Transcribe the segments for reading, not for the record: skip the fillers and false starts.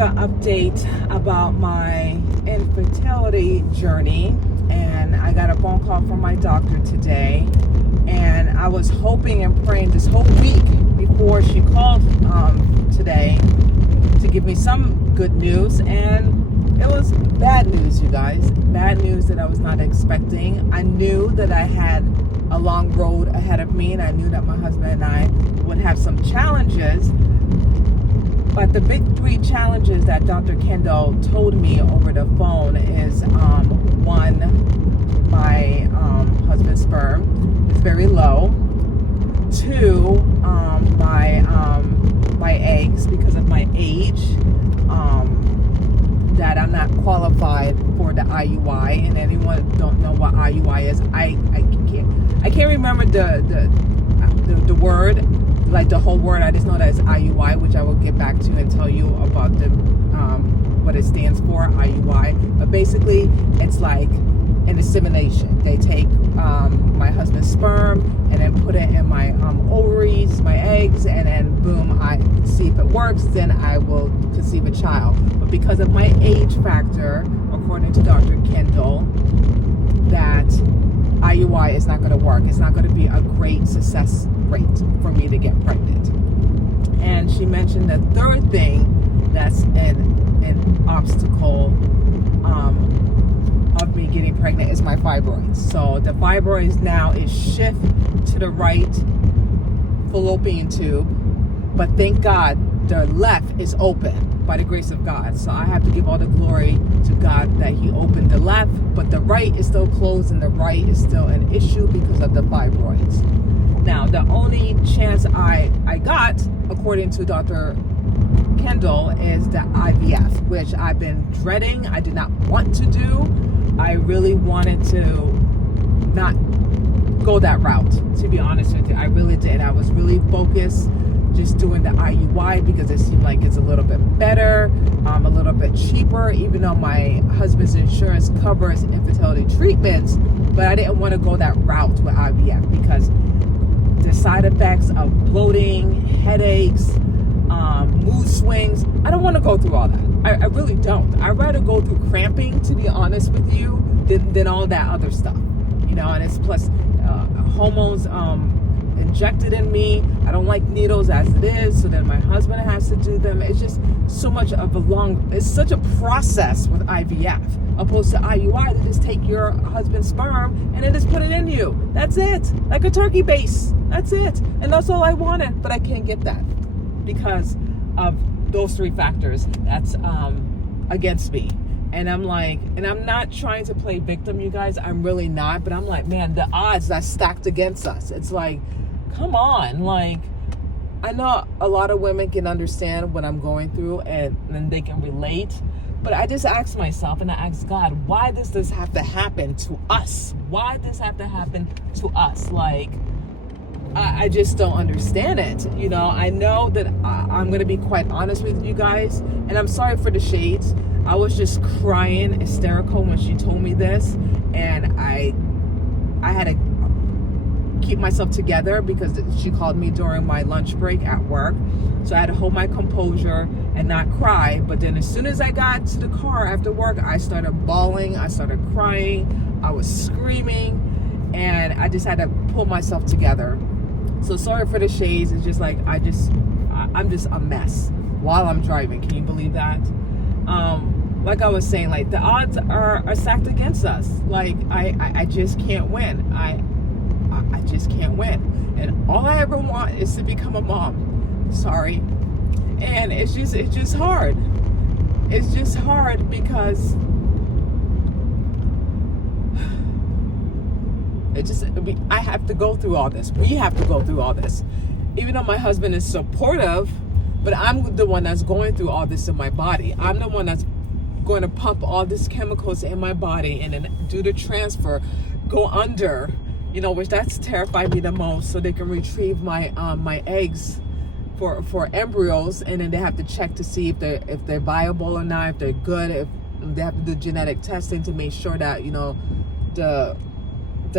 an update about my infertility journey, and I got a phone call from my doctor today, and I was hoping and praying this whole week before she called today to give me some good news, and it was bad news, you guys. Bad news that I was not expecting. I knew that I had a long road ahead of me, and I knew that my husband and I would have some challenges. But the big three challenges that Dr. Kendall told me over the phone is, one, my husband's sperm is very low. Two, my eggs, because of my age, that I'm not qualified for the IUI. And anyone don't know what IUI is, I can't remember the word, like the whole word. I just know that it's IUI, which I will get back to and tell you about the what it stands for, IUI. But basically, it's like an insemination. They take my husband's sperm and then put it in my ovaries, my eggs, and then boom, I see if it works, then I will conceive a child. But because of my age factor, according to Dr. Kendall, that IUI is not going to work. It's not going to be a great success rate for me to get pregnant. And she mentioned the third thing that's an obstacle of me getting pregnant is my fibroids. So the fibroids now is shift to the right fallopian tube, but thank God the left is open by the grace of God. So I have to give all the glory to God that He opened the left, but the right is still closed, and the right is still an issue because of the fibroids. Now, the only chance I got, according to Dr. Kendall, is the IVF, which I've been dreading. I did not want to do. I really wanted to not go that route, to be honest with you. I really did. I was really focused just doing the IUI because it seemed like it's a little bit better, a little bit cheaper, even though my husband's insurance covers infertility treatments. But I didn't want to go that route with IVF because the side effects of bloating, headaches, mood swings, I don't want to go through all that. I really don't. I'd rather go through cramping, to be honest with you, than all that other stuff. You know, and it's plus hormones injected in me. I don't like needles as it is, so then my husband has to do them. It's just so much of it's such a process with IVF, opposed to IUI. They just take your husband's sperm and then just put it in you. That's it, like a turkey base. That's it, and that's all I wanted. But I can't get that because of those three factors that's against me. And I'm like, and I'm not trying to play victim, you guys. I'm really not. But I'm like, man, the odds that's stacked against us. It's like, come on. Like, I know a lot of women can understand what I'm going through and they can relate. But I just ask myself and I ask God, why does this have to happen to us? Why does this have to happen to us? Like, I just don't understand it. You know, I know that I'm going to be quite honest with you guys. And I'm sorry for the shades. I was just crying hysterical when she told me this, and I had to keep myself together because she called me during my lunch break at work. So I had to hold my composure and not cry. But then as soon as I got to the car after work, I started bawling, I started crying, I was screaming, and I just had to pull myself together. So sorry for the shades. It's just like I'm just a mess while I'm driving. Can you believe that? Like I was saying, like the odds are stacked against us. Like I just can't win. I just can't win. And all I ever want is to become a mom. Sorry. And it's just hard. It's just hard because I have to go through all this. We have to go through all this. Even though my husband is supportive, but I'm the one that's going through all this in my body. I'm the one that's going to pump all these chemicals in my body and then do the transfer, go under, you know, which that's terrified me the most. So they can retrieve my my eggs for embryos, and then they have to check to see if they're viable or not, if they're good, if they have to do genetic testing to make sure that, you know, the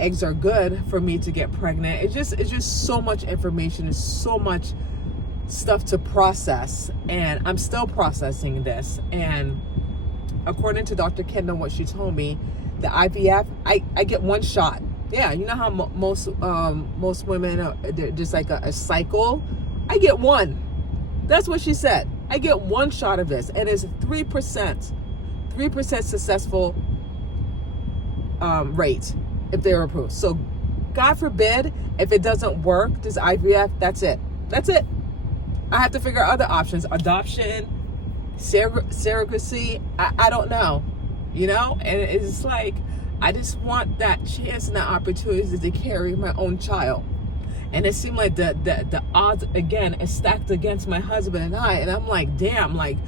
eggs are good for me to get pregnant. It's just so much information. It's so much stuff to process, and I'm still processing this. And according to Dr. Kendall, what she told me, the IVF, I get one shot. Yeah, you know how most women are just like a cycle. I get one. That's what she said. I get one shot of this, and it's 3% successful rate if they're approved. So God forbid if it doesn't work, this IVF, that's it. I have to figure out other options, adoption, surrogacy. I don't know, and it's like, I just want that chance and that opportunity to carry my own child. And it seemed like the odds, again, is stacked against my husband and I. And I'm like, damn, like,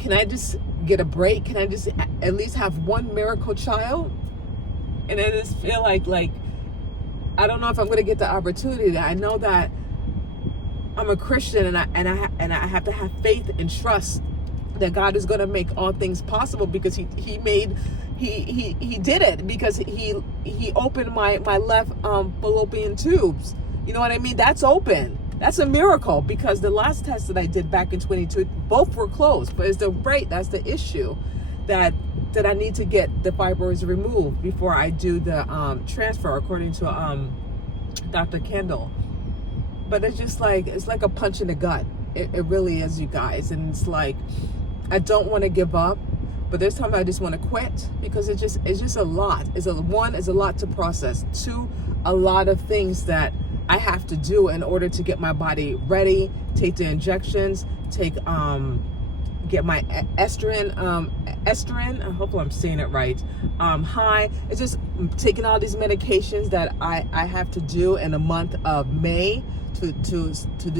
can I just get a break? Can I just at least have one miracle child? And I just feel like I don't know if I'm going to get the opportunity. I know that I'm a Christian, and I have to have faith and trust that God is going to make all things possible, because he did it, because he opened my left fallopian tubes. You know what I mean? That's open. That's a miracle, because the last test that I did back in 22, both were closed. But it's that's the issue, that I need to get the fibroids removed before I do the transfer, according to Dr. Kandall. But it's just like, it's like a punch in the gut. It really is, you guys. And it's like, I don't want to give up, but there's times I just want to quit, because it's just a lot. It's a lot to process. Two, a lot of things that I have to do in order to get my body ready, take the injections, get my estrogen, I hope I'm saying it right, high. It's just taking all these medications that I have to do in the month of May to do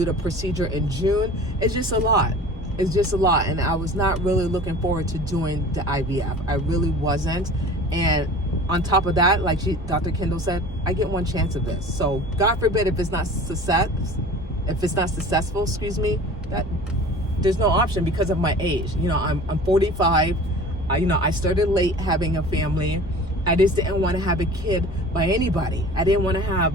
the procedure in June. It's just a lot. And I was not really looking forward to doing the IVF. I really wasn't. And on top of that, like Dr. Kendall said, I get one chance of this. So God forbid if it's not successful, that there's no option because of my age. I'm 45. I started late having a family. I just didn't want to have a kid by anybody. I didn't want to have,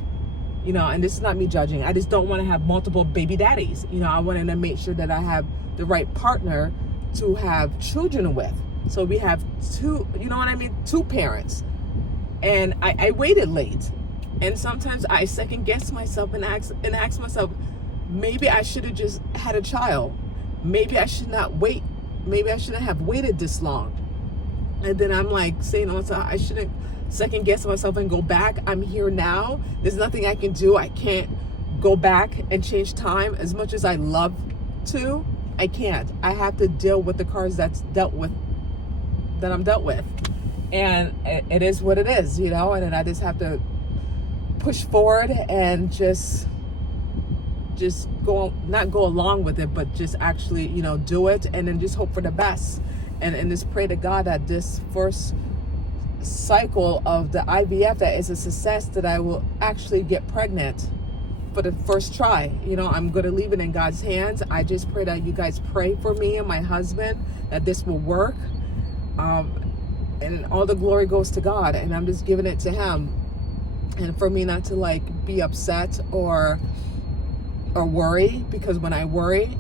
and this is not me judging, I just don't want to have multiple baby daddies. I wanted to make sure that I have the right partner to have children with. So we have two parents. And I waited late. And sometimes I second guess myself and ask myself, maybe I should have just had a child. Maybe I should not wait. Maybe I shouldn't have waited this long. And then I'm like saying, also, I shouldn't second guess myself and go back. I'm here now. There's nothing I can do. I can't go back and change time. As much as I love to, I can't. I have to deal with the cards that I'm dealt with. And it is what it is, and then I just have to push forward and just not go along with it, but just actually, do it, and then just hope for the best. And just pray to God that this first cycle of the IVF, that is a success, that I will actually get pregnant for the first try. I'm going to leave it in God's hands. I just pray that you guys pray for me and my husband, that this will work. And all the glory goes to God, and I'm just giving it to him. And for me not to be upset or worry, because when I worry,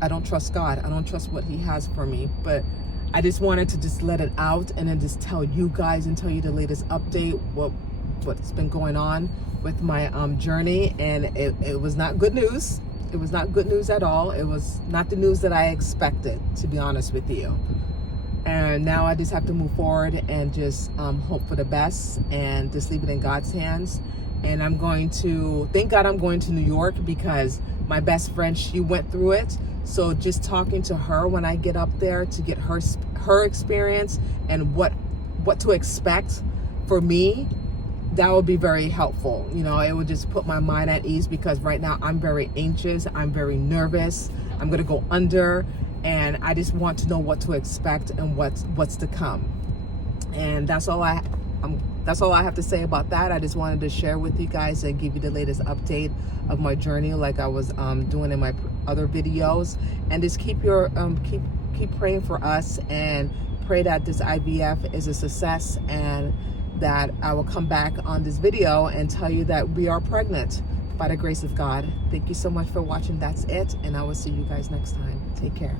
I don't trust God. I don't trust what he has for me. But I just wanted to just let it out, and then just tell you guys and tell you the latest update, what's been going on with my journey. And it was not good news. It was not good news at all. It was not the news that I expected, to be honest with you. And now I just have to move forward and just hope for the best, and just leave it in God's hands. And thank God I'm going to New York, because my best friend, she went through it. So just talking to her when I get up there to get her experience and what to expect for me, that would be very helpful. It would just put my mind at ease, because right now I'm very anxious. I'm very nervous. I'm going to go under. And I just want to know what to expect and what's to come. And that's all I have to say about that. I just wanted to share with you guys and give you the latest update of my journey, like I was doing in my other videos. And just keep praying for us, and pray that this IVF is a success, and that I will come back on this video and tell you that we are pregnant by the grace of God. Thank you so much for watching. That's it. And I will see you guys next time. Take care.